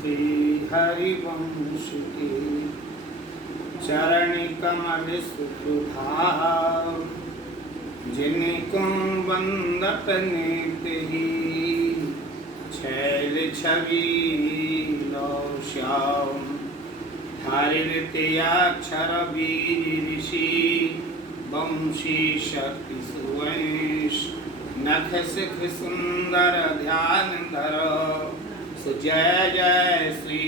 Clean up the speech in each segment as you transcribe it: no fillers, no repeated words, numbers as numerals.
श्री हरिवंश के चरण कमल सुभाव जिनको वंदत नित्य ही छैल छवि लो श्याम हरित्यक्षर बीज ऋषि वंशी शक्ति सुवंश नख सिख सुंदर ध्यान धर जय जय श्री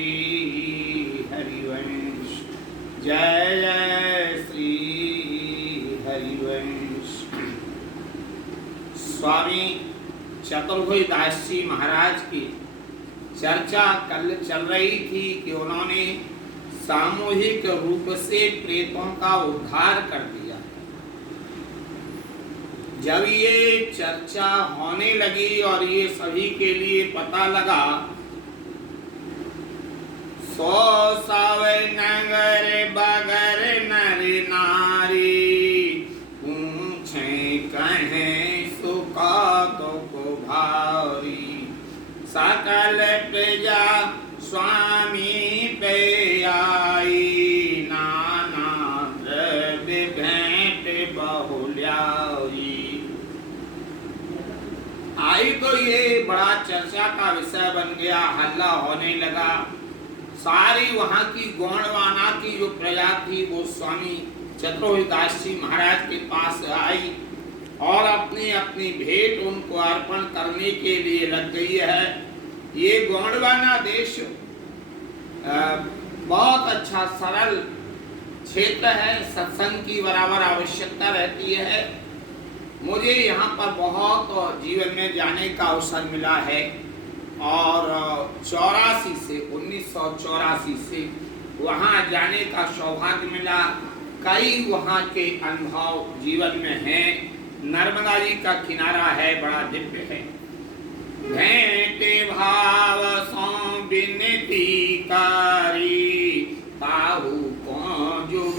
हरिवंश जय जय श्री हरिवंश। स्वामी चतुर्भुज दास जी महाराज की चर्चा कल चल रही थी कि उन्होंने सामूहिक रूप से प्रेतों का उद्धार कर दिया। जब ये चर्चा होने लगी और ये सभी के लिए पता लगा, सो सावे नगर बगर नर नारी पूछे कहें सुका तो को भारी सकल प्रजा स्वामी पे आई नाना द्रव्य भेंट बहुल्याई। आई तो ये बड़ा चर्चा का विषय बन गया, हल्ला होने लगा। सारी वहाँ की गौणवाना की जो प्रजा थी वो स्वामी चतुर्भुज दास जी महाराज के पास आई और अपनी अपनी भेंट उनको अर्पण करने के लिए लग गई है। ये गौणवाना देश बहुत अच्छा सरल क्षेत्र है, सत्संग की बराबर आवश्यकता रहती है। मुझे यहाँ पर बहुत जीवन में जाने का अवसर मिला है और 1984 से वहाँ जाने का सौभाग्य मिला। कई वहाँ के अनुभव जीवन में हैं। नर्मदा जी का किनारा है, बड़ा दिव्य है। भेंट भाव सो विनती कारी ताहु को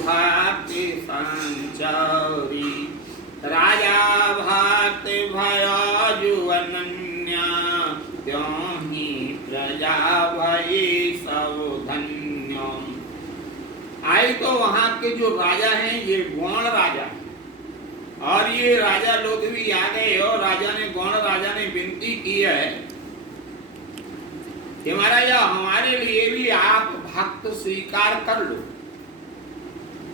भाति संचारी राजा भक्त भयो जुअनन्या त्यों ही प्रजा भई सब धन्य। आई तो वहाँ के जो राजा हैं ये गौण राजा हैं और ये राजा लोग भी आ गए और राजा ने गौण राजा ने विनती की है कि महाराज हमारे लिए भी आप भक्त स्वीकार कर लो।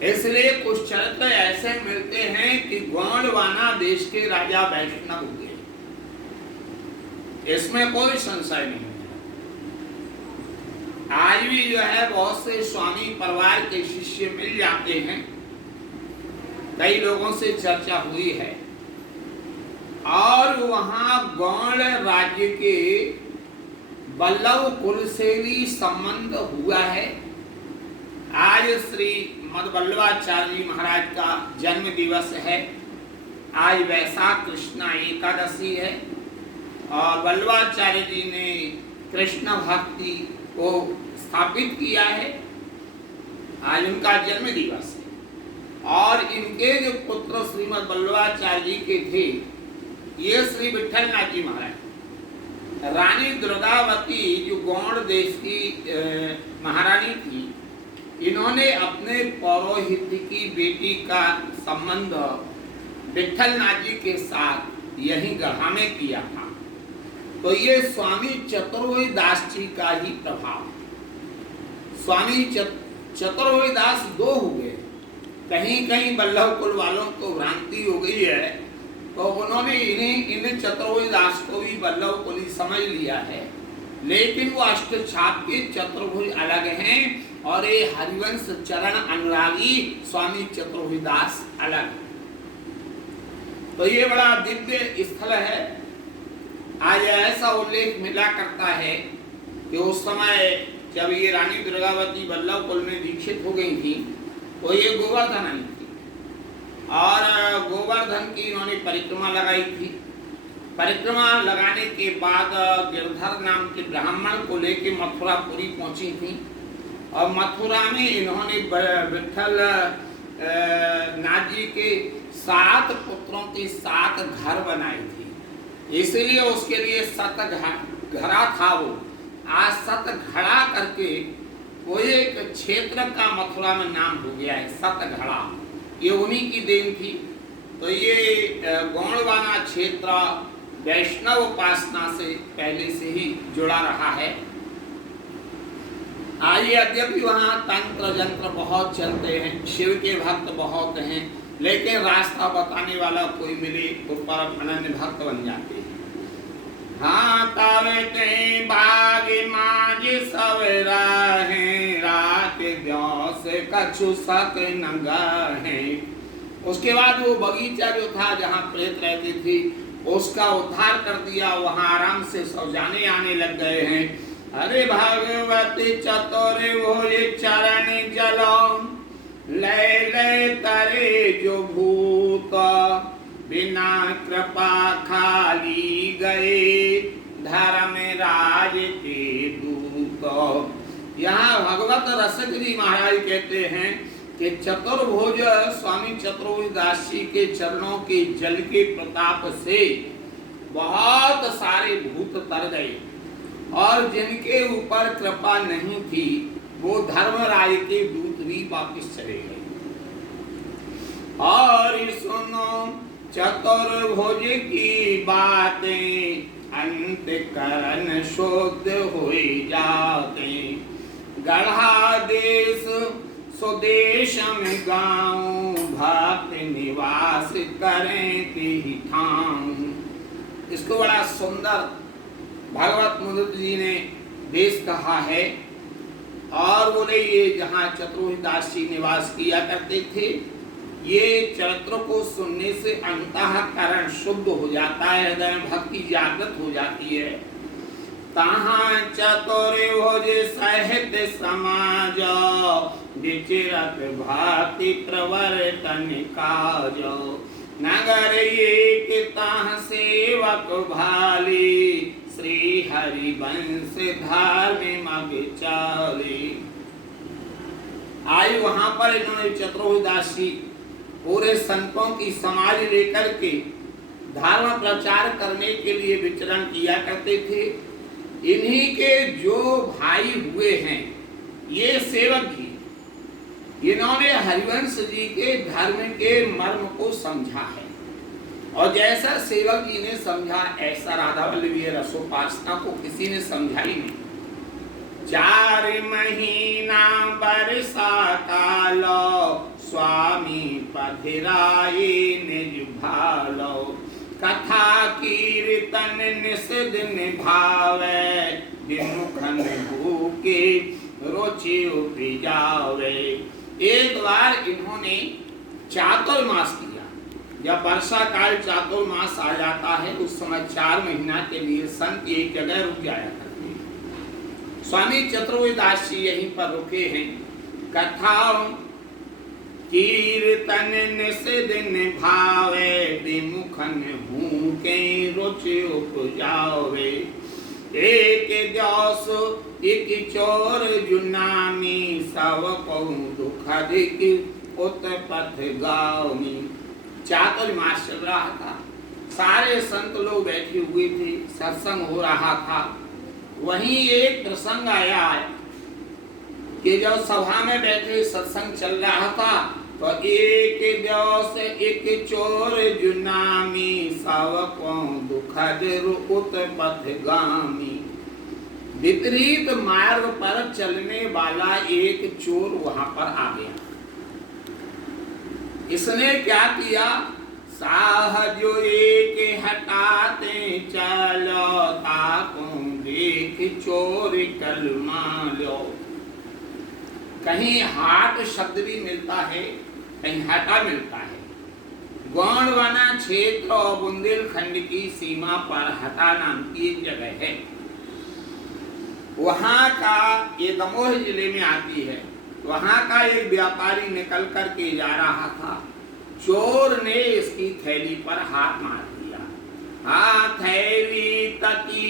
इसलिए कुछ चरित्र ऐसे मिलते हैं कि गौणवाना देश के राजा वैष्णव हुए, इसमें कोई संशय नहीं है। आज भी जो है बहुत से स्वामी परिवार के शिष्य मिल जाते हैं, कई लोगों से चर्चा हुई है और वहां गौड़ राज्य के वल्लभ कुल से भी संबंध हुआ है। आज श्री मद वल्लभाचार्य जी महाराज का जन्म दिवस है। आज वैशाख कृष्णा एकादशी है और वल्लभाचार्य जी ने कृष्ण भक्ति को स्थापित किया है। आज उनका जन्म दिवस है और इनके जो पुत्र श्रीमद वल्लभाचार्य जी के थे ये श्री विठलनाथ जी महाराज। रानी दुर्गावती जो गौड़ देश की महारानी थी, इन्होंने अपने पौरोहित्य की बेटी का संबंध विठलनाथ जी के साथ यही गढ़ा में किया था। तो ये स्वामी चतुर्भुज दास जी का ही प्रभाव। स्वामी चतुर्भुज दास दो हुए, कहीं कहीं वल्लभ कुल वालों को भ्रांति हो गई है तो उन्होंने इन चतुर्भुज दास को भी वल्लभ कुल ही समझ लिया है, लेकिन वो अष्टछाप के चतुर्भुज अलग हैं और ये हरिवंश चरण अनुरागी स्वामी चतुर्भुज दास अलग। तो ये बड़ा दिव्य स्थल है। आज ऐसा उल्लेख मिला करता है कि उस समय जब ये रानी दुर्गावती वल्लभ कुल में दीक्षित हो गई थी तो ये गोवर्धन आई थी और गोवर्धन की इन्होंने परिक्रमा लगाई थी। परिक्रमा लगाने के बाद गिरधर नाम के ब्राह्मण को लेके मथुरापुरी पहुंची थी और मथुरा में इन्होंने विठल नाथ जी के 7 पुत्रों के 7 घर बनाए थे। इसलिए उसके लिए 7 घड़ा था। वो आज 7 घड़ा करके वो एक क्षेत्र का मथुरा में नाम हो गया है, सतघड़ा। ये उन्हीं की देन थी। तो ये गोंडवाना क्षेत्र वैष्णव उपासना से पहले से ही जुड़ा रहा है। आइए, यद्यपि वहाँ तंत्र जंत्र बहुत चलते हैं, शिव के भक्त बहुत हैं, लेकिन रास्ता बताने वाला कोई मिले तो परम अनन्य भक्त बन जाते हैं। हाँ तवे ते बाग माज सवेरा है, रात द्योस कछु सक नंगा है। उसके बाद वो बगीचा जो था जहाँ प्रेत रहती थी उसका उद्धार कर दिया, वहाँ आराम से सब जाने आने लग गए हैं। अरे भगवती चतुर वो ये चरण जलो, ले ले तरे जो भूत, बिना कृपा खाली गए, धर्म राज के दूत। यहाँ भगवत रसगिरी महाराज कहते हैं कि चतुर्भुज स्वामी चतुर्भुजदास जी के चरणों के जल के प्रताप से बहुत सारे भूत तर गए, और जिनके ऊपर कृपा नहीं थी वो धर्मराज के दूत भी वापिस चले गए। और सुनो चतुर्भुज की बातें, अंत करण शुद्ध हो जाते, गढ़ा देश स्वदेश में गाँव, भक्त निवास करें ही ठाम। इसको बड़ा सुंदर भागवत मुद्रित जी ने देश कहा है। और बोले ये जहाँ चतुर्भुजदास जी निवास किया करते थे, ये चरित्र को सुनने से अंतःकरण शुद्ध हो जाता है, हृदय में भक्ति जागृत हो जाती है। तहाँ चतुर्भुज साहित्य समाज, विचिरत भांति प्रवर्तन काज, नगर एक ताह सेवक भाली, श्री हरि वंश धार्म मग चाले। आई वहां पर इन्होंने चतुर्भुजदास जी पूरे संतों की समाज लेकर के धर्म प्रचार करने के लिए विचरण किया करते थे। इन्हीं के जो भाई हुए हैं ये सेवक जी, इन्होंने हरिवंश जी के धर्म के मर्म को समझा है, और जैसा सेवक जी ने समझा ऐसा राधा वल्लभी रसोपासना को किसी ने समझा ही नहीं। 4 महीना बरसा कालो, स्वामी पधिराए निज भालो, कथा कीर्तन निस दिन भावे, विमुखन भूके रुचि उपजावे। एक बार इन्होंने चातुर्मास किया। जब वर्षा काल चातुर्मास आ जाता है उस समय 4 महीना के लिए संत एक जगह रुक जाया करते हैं। स्वामी चतुर्भुजदास जी यहीं पर रुके हैं। कथा कीर्तन निस दिन भावे, विमुखन भूके रुचि उपजावे। एक द्योस एक चोर जुनामी, सब कहूँ दुख अधिक उत्पथ गामी। चातुर्मास चल रहा था, सारे संत लोग बैठे हुए थे, सत्संग हो रहा था। वहीं एक प्रसंग आया कि जब सभा में बैठे सत्संग चल रहा था तो एक द्योस एक चोर जुनामी, सबकों दुखद उत्पथ गामी। विपरीत मार्ग पर चलने वाला एक चोर वहां पर आ गया। इसने क्या किया, साहजो एक हटाते चलो, ताकों देख चोर कलमा लो। कहीं हाट शब्द भी मिलता है, कहीं हटा मिलता है। गोंडवाना क्षेत्र और बुंदेलखंड की सीमा पर हटा नाम की एक जगह है। वहाँ का, ये दमोह जिले में आती है, वहाँ का एक व्यापारी निकल कर के जा रहा था। चोर ने इसकी थैली पर हाथ मार दिया। हाँ, थैली तकी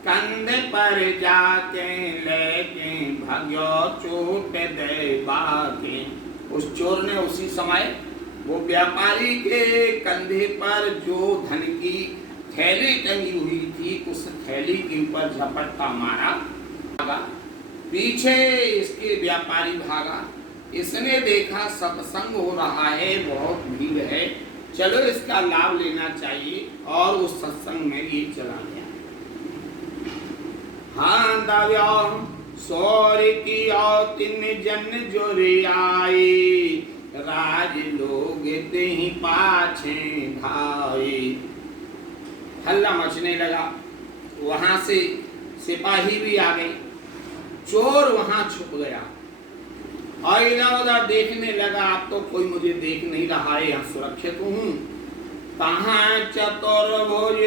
कंधे पर जाके लेके भग्यो चोट दे बाके। उस चोर ने उसी समय वो व्यापारी के कंधे पर जो धन की थैली टंगी हुई थी उस थैली के ऊपर झपट्टा मारा। पीछे इसके व्यापारी भागा। इसने देखा सत्संग हो रहा है, बहुत भीड़ है, चलो इसका लाभ लेना चाहिए, और उस सत्संग में ये चला गया। हाँ दाव्या सौर की और तीन जन जोरे आए, राज लोग ते ही पाछे भाए। हल्ला मचने लगा, वहां से सिपाही भी आ गए, चोर वहां छुप गया और इधर उधर देखने लगा, अब तो कोई मुझे देख नहीं रहा है, यहाँ सुरक्षित हूँ। कहाँ चतुर्भुज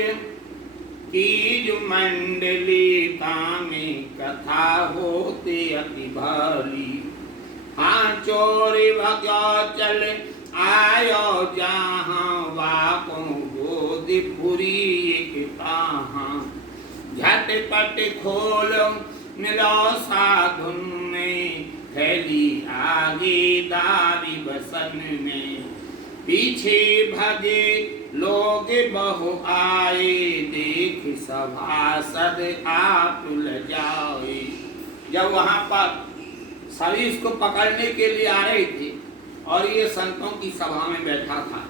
की जो मंडली तामे कथा होते अति भारी। हाँ चोरी भगो चल आयो जहाँ वाकों गोदपुरी एक ताहाँ। झटपट खोलो मिलो साधुन में, फैली आगे दारी बसन में। पीछे भगे लोग बहु आए, देख सभासद आप लजाए। जब वहां पर सभी इसको पकड़ने के लिए आ रहे थे और ये संतों की सभा में बैठा था,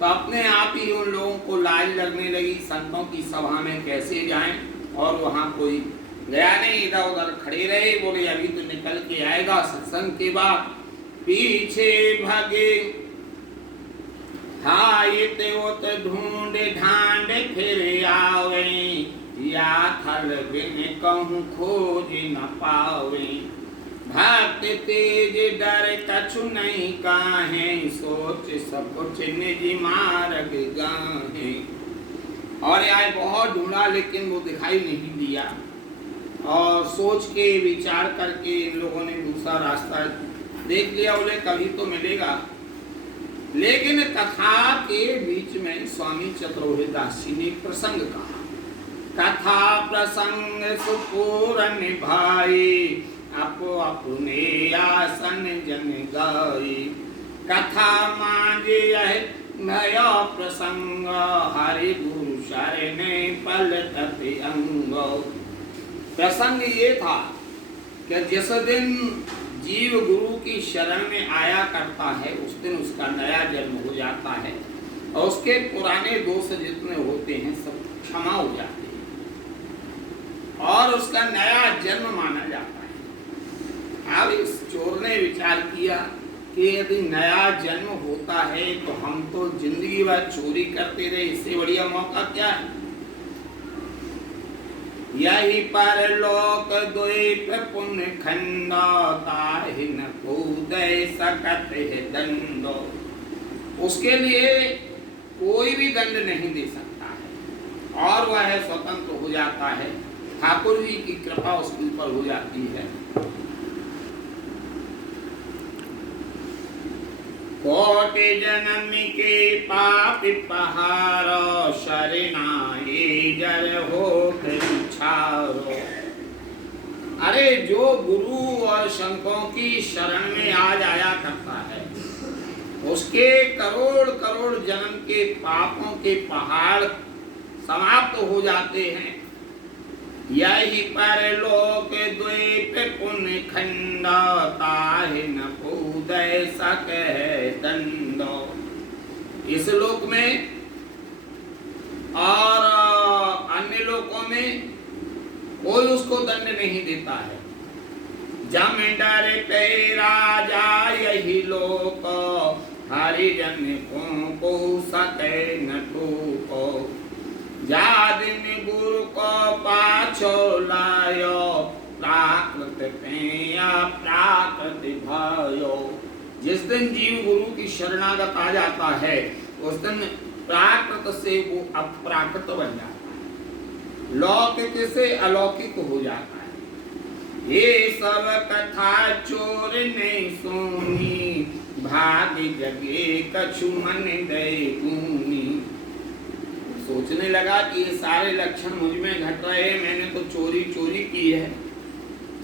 तो अपने आप ही उन लोगों को लाज लगने लगी, संतों की सभा में कैसे जाएं, और वहां कोई गया नहीं, इधर उधर खड़े रहे। बोले अभी तो निकल के आएगा सत्संग के बाद। पीछे भागे हायत ओत ढूंढ ढांड फिर आवे, या थल बिन कहूँ खोज न पावे। भक्त तेज डर कछु नहीं काहे, सोच सब कुछ निज मार्ग गाहे। और यार बहुत ढूंढा लेकिन वो दिखाई नहीं दिया, और सोच के विचार करके इन लोगों ने दूसरा रास्ता देख लिया। बोले कभी तो मिलेगा। लेकिन कथा के बीच में स्वामी चतुर्वेदास जी ने एक प्रसंग कहा। कथा प्रसंग सुपूरन भाई, अपो अपने आसन जन गाई। कथा मांझे नया प्रसंग, हरि गुरु शरण पलटत अंग। प्रसंग ये था कि जिस दिन जीव गुरु की शरण में आया करता है, उस दिन उसका नया जन्म हो जाता है, और उसके पुराने दोष जितने होते हैं सब क्षमा हो जाते हैं, और उसका नया जन्म माना जाता है। अब इस चोर ने विचार किया कि यदि नया जन्म होता है तो हम तो जिंदगी भर चोरी करते रहे, इससे बढ़िया मौका क्या है। यही पर लोक द्वीप पुण्य खंडो, ताहि न कूदय सकत है दंडो। उसके लिए कोई भी दंड नहीं दे सकता है, और वह स्वतंत्र हो जाता है। ठाकुर जी की कृपा उसके ऊपर हो जाती है। कोटि जन्म के पाप पहारो, शरणाई जर हो छारो। अरे जो गुरु और संतों की शरण में आ जाया करता है, उसके करोड़ करोड़ जन्म के पापों के पहाड़ समाप्त हो जाते हैं। यही पर लोक द्वीप पुण्य खंडो, ताहि न कूदय सकय दंडो। इस लोक में और अन्य लोकों में कोई उसको दंड नहीं देता है। जम डर पे राजा यही लोक, हरिजन को सकय न टूको। जादिन गुरु को पाछो लायो, प्राकृत पेया प्राकृत भयो। जिस दिन जीव गुरु की शरणागत आ जाता है, उस दिन प्राकृत से वो अप्राकृत बन जाता है, लौकिक से अलौकिक हो जाता है। ये सब कथा चोर ने सुनी, भाग जगे कछु मन गए गुनी। सोचने लगा कि ये सारे लक्षण मुझ में घट रहे हैं, मैंने तो चोरी की है,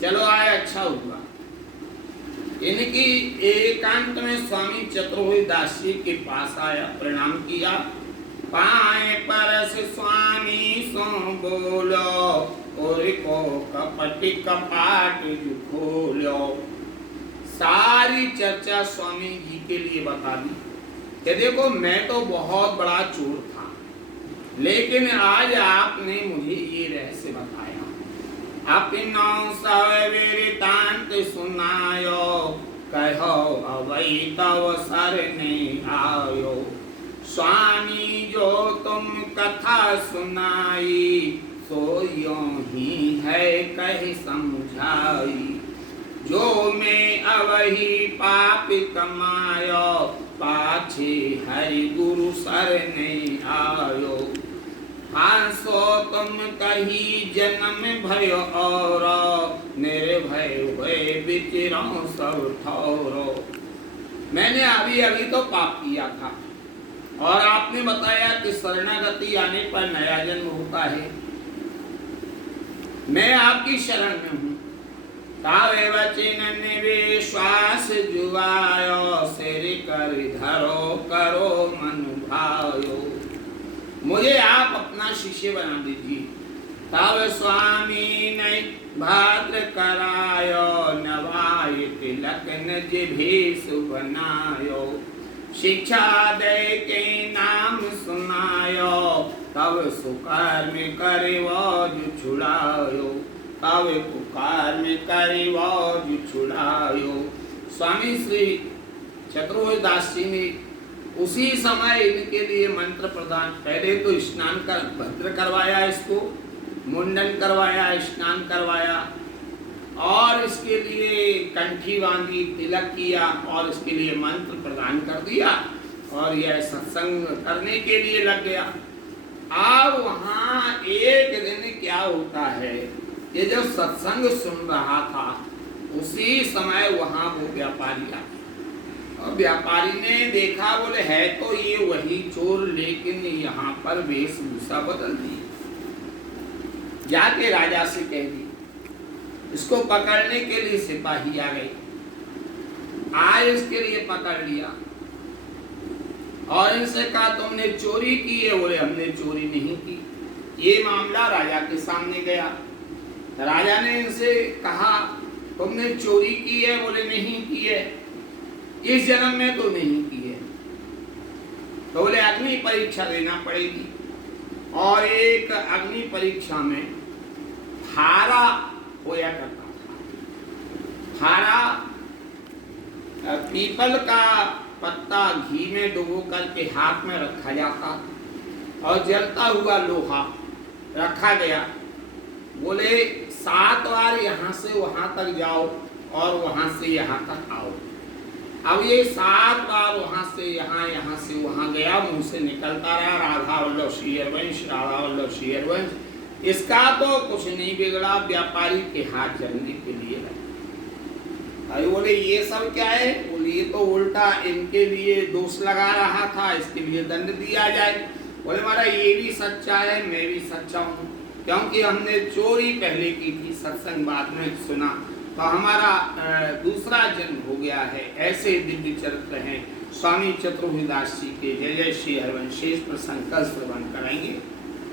चलो आए अच्छा हुआ। इनकी एकांत में स्वामी चतुर्वेदास जी के पास आया, प्रणाम किया। पाए परस स्वामी सो बोलो, और को कपट कपाट खोलो। सारी चर्चा स्वामी जी के लिए बता दी कि देखो मैं तो बहुत बड़ा चोर था, लेकिन आज आपने मुझे ये रहस्य बताया। अपनो सवेरितांत सुनायो, कहो अवै तव सरने आयो। स्वामी जो तुम कथा सुनाई, सो यों ही है कह समझाई। जो मैं अवही पाप कमायो, पाछे हरि गुरु सरने आयो। हांसो तुम कही जन्म भयो और, निर्भय हुए विचरो सब ठौरो। मैंने अभी अभी तो पाप किया था और आपने बताया कि शरणागति आने पर नया जन्म होता है। मैं आपकी शरण में हूँ। तावे वचन विश्वास जुआयो, सिर कर धरो करो मन भायो। मुझे आप अपना शिष्य बना दीजिए। तब स्वामी ने भाद्र करायो, नवाय तिलक निज भेष बनायो। शिक्षा दे के नाम सुनायो, तब सुकर्म करिवो छुड़ायो। तब कुकर्म करिवो छुड़ायो। स्वामी श्री चतुर्दास जी ने उसी समय इनके लिए मंत्र प्रदान, पहले तो स्नान कर भद्र करवाया, इसको मुंडन करवाया, स्नान करवाया और इसके लिए कंठी बांधी, तिलक किया और इसके लिए मंत्र प्रदान कर दिया और यह सत्संग करने के लिए लग गया। अब वहाँ एक दिन क्या होता है कि जब सत्संग सुन रहा था उसी समय वहाँ वो व्यापारी आ, और व्यापारी ने देखा, बोले है तो ये वही चोर, लेकिन यहाँ पर वेशभूषा बदल दी। जाके राजा से कह दी। इसको पकड़ने के लिए सिपाही आ गए, आज इसके लिए पकड़ लिया और इनसे कहा तुमने चोरी की है? बोले हमने चोरी नहीं की। ये मामला राजा के सामने गया। राजा ने इनसे कहा तुमने चोरी की है? बोले नहीं की है, इस जन्म में तो नहीं की है। तो बोले अग्नि परीक्षा देना पड़ेगी। और एक अग्नि परीक्षा में फारा होया करता था। फारा पीपल का पत्ता घी में डुबो करके हाथ में रखा जाता और जलता हुआ लोहा रखा गया। बोले 7 बार यहाँ से वहाँ तक जाओ और वहाँ से यहाँ तक आओ। अब ये 7 बार वहाँ से यहाँ, यहाँ से वहाँ गया, मुंह से निकलता रहा राधा वल्लभ श्री हरिवंश, राधा वल्लभ श्री हरिवंश। इसका तो कुछ नहीं बिगड़ा, व्यापारी के हाथ जलने के लिए लगा। अरे बोले ये सब क्या है? बोले ये तो उल्टा इनके लिए दोष लगा रहा था, इसके लिए दंड दिया जाए। बोले महाराज ये भी सच्चा है, मैं भी सच्चा हूँ, क्योंकि हमने चोरी पहले की थी, सत्संग बाद में सुना, तो हमारा दूसरा जन्म हो गया है। ऐसे दिव्य चरित्र हैं स्वामी चतुर्दास जी के। जय जय श्री हरिवंश। शेष प्रसंग कल श्रवण करेंगे।